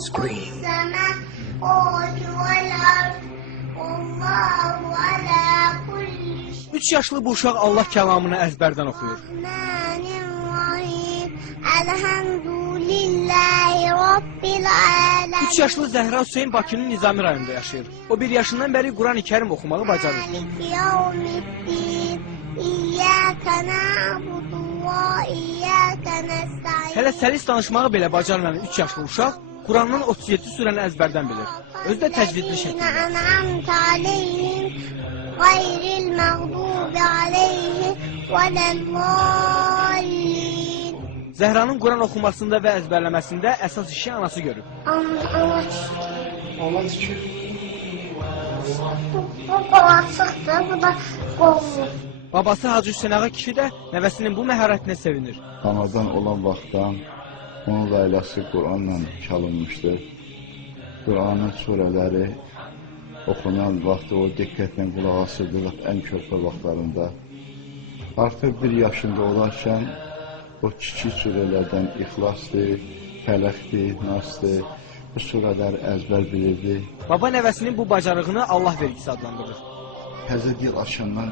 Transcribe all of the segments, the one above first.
Scream. 3 yaşlı bu uşaq Allah kəlamını əzbərdən oxuyur. 3 yaşlı Zəhra Hüseyin Bakının Nizami rayonunda yaşayır. O 1 yaşından bəri Quran-ı Kərim oxumağı bacarır. Hələ səlis danışmağı belə bacarmayan 3 yaşlı uşaq Quranın 37 surəni əzbərdən bilir. Özü də təcvidli şəkildə. Zəhranın Quran oxumasında və əzbərləməsində əsas işi anası görüb. Allah şükür. Bu balasıqdır, bu da qovur. Babası Hacı Hüseyin Ağa kişi də nəvəsinin bu məharətinə sevinir. Anadan olan vaxtdan onun layləsi Quranla çalınmışdır. Quranın surələri oxunan vaxtı o diqqətlə qulaq asırdı ən körpə vaxtlarında. Artıq 1 yaşında olarkən o kiçik surələrdən İxlasdır, Fələqdir, Nasdır, bu surələri əzbər bilirdi. Baba nəvəsinin bu bacarığını Allah vergisi adlandırır. Təzə dil açandan,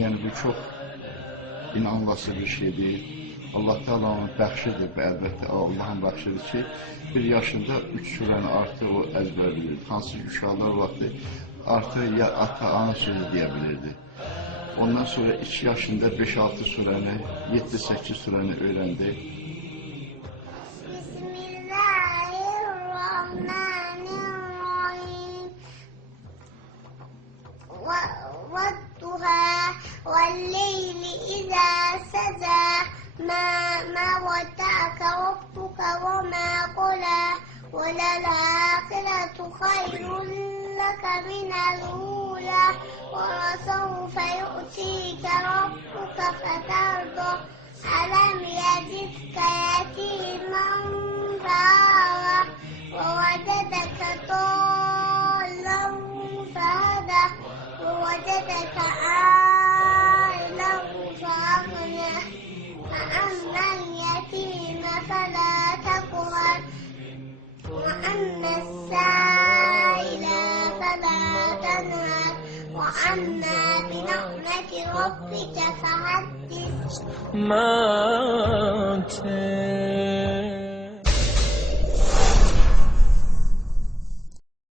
yəni bu çox inanılası bir şeydir. Allah Teala'nın bəxşidir, əlbəttə Allahın bəxşidir ki, 1 yaşında 3 surəni artıq o əzbər bilirdi. Hansı ki, uşaqlar vaxtı artıq ya ata, ana sözü deyə bilirdi. Ondan sonra 2 yaşında 5-6 surəni, 7-8 surəni öyrəndi. Bismillahirrahmanirrahim. وَالضُّحَى وَاللَّيْلِ إِذَا سَجَى مَا وَدَّعَكَ رَبُّكَ وَمَا قَلَى وَلَلْآخِرَةُ خَيْرٌ لَكَ مِنَ الْأُولَى وَلَسَوْفَ يُؤْتِيكَ رَبُّكَ فَتَرْضَىٰ أَلَمْ يَجِدْكَ يَتِيمًا فَآوَىٰ وَوَجَدَكَ ضَالًّا فَهَدَىٰ وَوَجَدَكَ عَائِلًا فَأَغْنَىٰ فَأَمَّا الْيَتِيمَ فَلَا تَقْهَرْ وَأَمَّا السَّائِلَ فَلَا تَنْهَرْ وَأَمَّا بِنِعْمَةِ رَبِّكَ فَحَدِّثْ